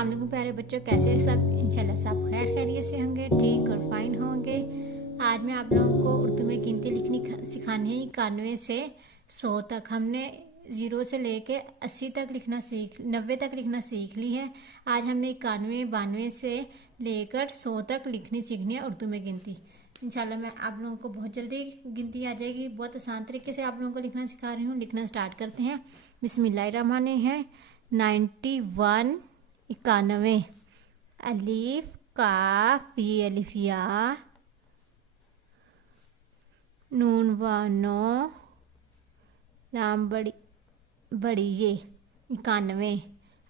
अस्सलाम वालेकुम प्यारे बच्चों, कैसे हैं सब। इंशाल्लाह सब खैर खैरियत से होंगे, ठीक और फाइन होंगे। आज मैं आप लोगों को उर्दू में गिनती लिखनी सिखानी है। 91 से 100 तक हमने 0 से लेके 80 तक लिखना 90 तक लिखना सीख ली है। आज हमने 91 92 से लेकर 100 तक लिखनी सीखनी है उर्दू में गिनती। इंशाल्लाह मैं आप लोगों को बहुत जल्दी गिनती आ जाएगी। बहुत आसान तरीके से आप लोगों को लिखना सिखा रही हूँ। लिखना स्टार्ट करते हैं। बिस्मिल्लाहिर्रहमानिर्रहीम। 91 91, अलीफ काफ ये अलिफ या, नून व नो, लाम बड़ी बड़ी ये 91,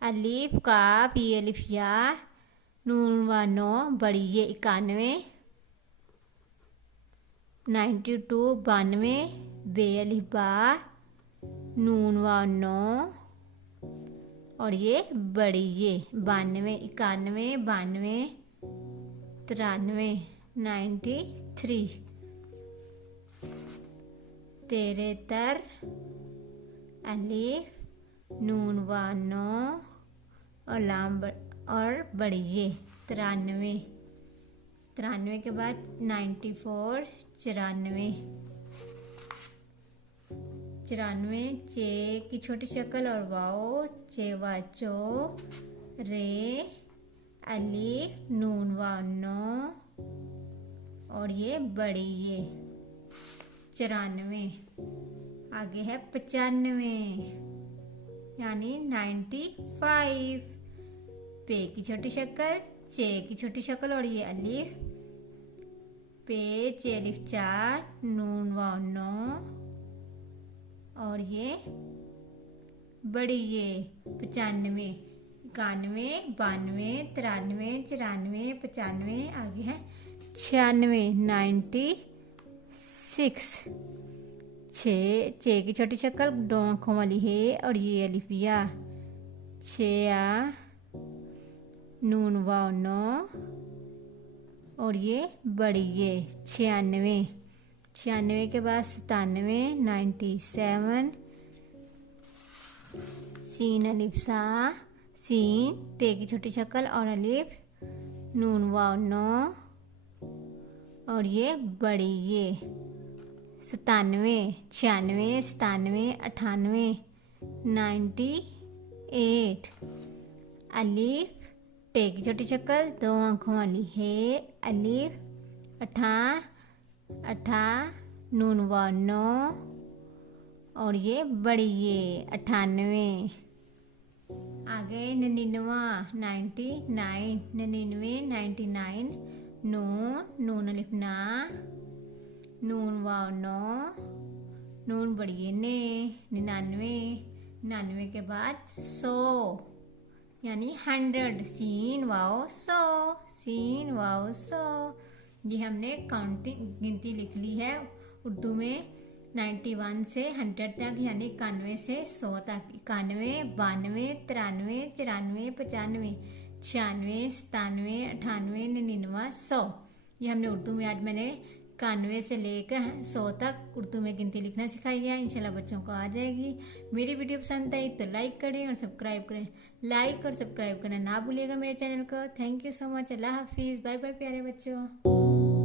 अलीफ काफ ये अलिफ या, नून व नो बड़ी ये 91। 92 92, बे अलिफ बा, नून व नो और ये बड़ी ये 92 91 92 93 93, 73 अलीफ नून व नो और लाम और बड़ी ये 93 93 के बाद 94 94 94, चे की छोटी शक्ल और वाओ, चे वा चो, रे अलीफ नून व नो और ये बड़ी ये 94। आगे है 95 यानी 95, पे की छोटी शक्ल, चे की छोटी शक्ल और ये अलीफ, पे चे अलिफ 4, नून व नो और ये बड़ी ये 95 91 92 93 94 95। आगे है 96 96, चे की छोटी शक्ल, दो आँखों वाली है और ये अलिफिया, छेया नून व नो और ये बड़ी ये 96 96 के बाद 97 97, सीन अलिफ सा, सीन ते की छोटी शक्ल और अलिफ नून व नो और ये बड़ी ये 97 96 97 98 98, अलिफ टे की छोटी शक्ल, दो आँखों वाली है अलिफ, अठा नून व नो और ये बड़ी ये 98। आगे 99 99 99, नून अलिफ ना, नून व नो, नून बड़ी ये ने 99 99 के बाद 100 यानी 100, सीन वाओ 100 सीन वाओ 100। ये हमने काउंटिंग गिनती लिख ली है उर्दू में 91 से 100 तक यानी 91 से 100 तक। 91 92 93 94 95 96 97 98 99 100। ये हमने उर्दू में आज मैंने 91 से लेकर 100 तक उर्दू में गिनती लिखना सिखाई है। इंशाल्लाह बच्चों को आ जाएगी। मेरी वीडियो पसंद आई तो लाइक करें और सब्सक्राइब करें। लाइक और सब्सक्राइब करना ना भूलिएगा मेरे चैनल को। Thank you so much. अल्लाह हाफिज़। बाय बाय प्यारे बच्चों।